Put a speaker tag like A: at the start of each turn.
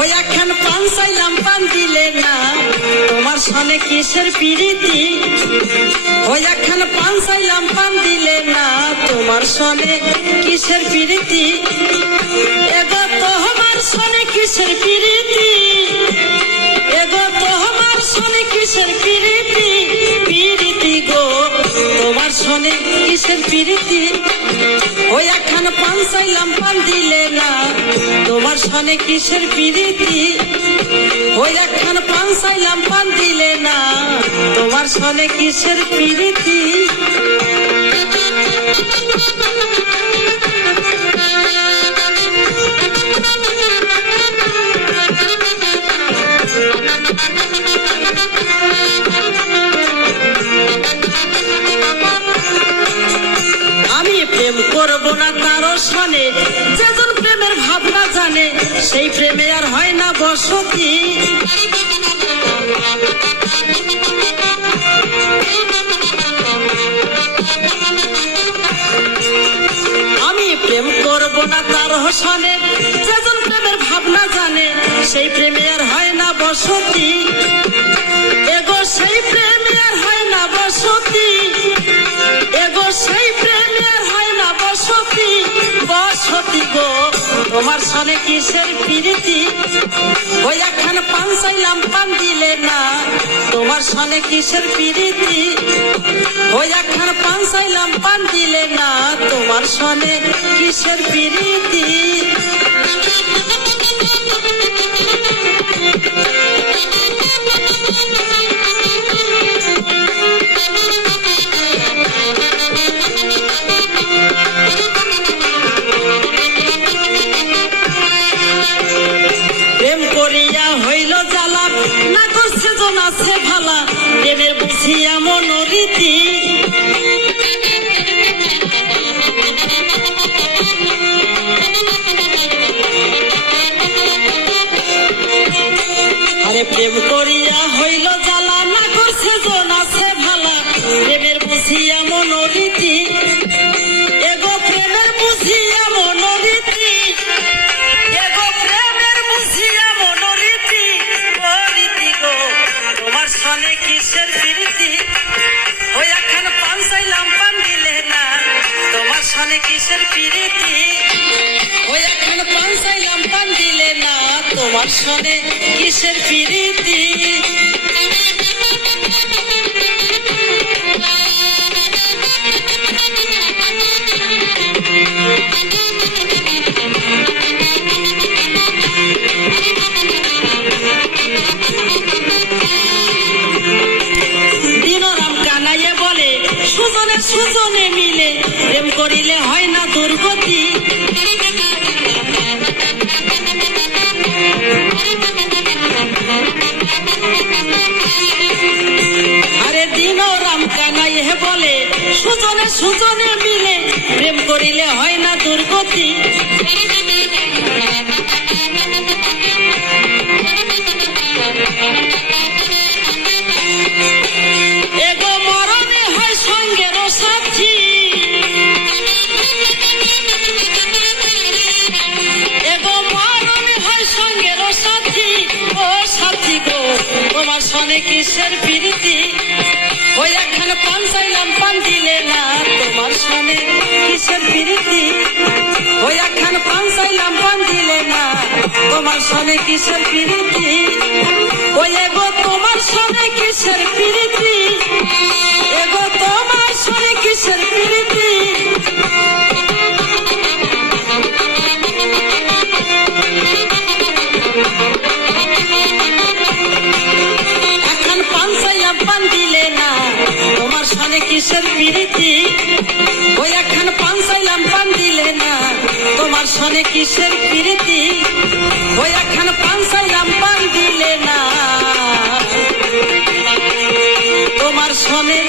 A: ওই একখান পান চাইলাম দিলে না, তোমার সনে কিসের পিরিতি? ওই একখান পান চাইলাম দিলে না, তোমার সনে কিসের পিরিতি? এগো তোমার সনে কিসের পিরিতি? এগো তোমার সনে কিসের পিরিতি? পিরিতি গো। তোমার শোনে কিসের প্রীতি? ওই এখন পান চাইলাম, পান দিলে না। তোমার শোনে কিসের প্রীতি? ওই এখন পান চাইলাম, পান দিলে না। তোমার শোনে কিসের পিরিতি? সনে যেজন প্রেমের ভাবনা জানে, সেই প্রেমে আর হয় না বসতি। আমি প্রেম করব না তার হসনে, যেজন প্রেমের ভাবনা জানে, সেই প্রেমে আর হয় না বসতি। তোমার সনে কিসের প্রীতি? ওই একখান পান চাইলাম দিলে না। তোমার সনে কিসের প্রীতি? ওই একখান পান চাইলাম, পান দিলে না। তোমার সনে কিসের প্রীতি? আছে ভালা? বুঝিয়া মনোরীতি আরে প্রেম করিয়া হইল জ্বালা না করছে জন। কিসের প্রীতি। ওই এখন পান চাইলাম, পান দিলে না। তোমার সনে কিসের প্রীতি? ওই এখন পান চাইলাম, পান দিলে না। তোমার সনে কিসের প্রীতি? সুজনে মিলে প্রেম করিলে হয় না দুর্গতি। আরে দিনরাম কানাইয়ে বলে, সুজনে সুজনে মিলে প্রেম করিলে হয় না দুর্গতি। কিসের প্রীতি ওই একখানে পান চাইলাম, পান দিলে না তোমার সামনে কিসের প্রীতি ওই একখানে পান চাইলাম, পান দিলে না তোমার সামনে কিসের প্রীতি ওই গো তোমার সামনে কিসের প্রীতি তোমার সনে কিসের প্রীতি ওই এখন পান চাইলাম দিলে না। তোমার সনে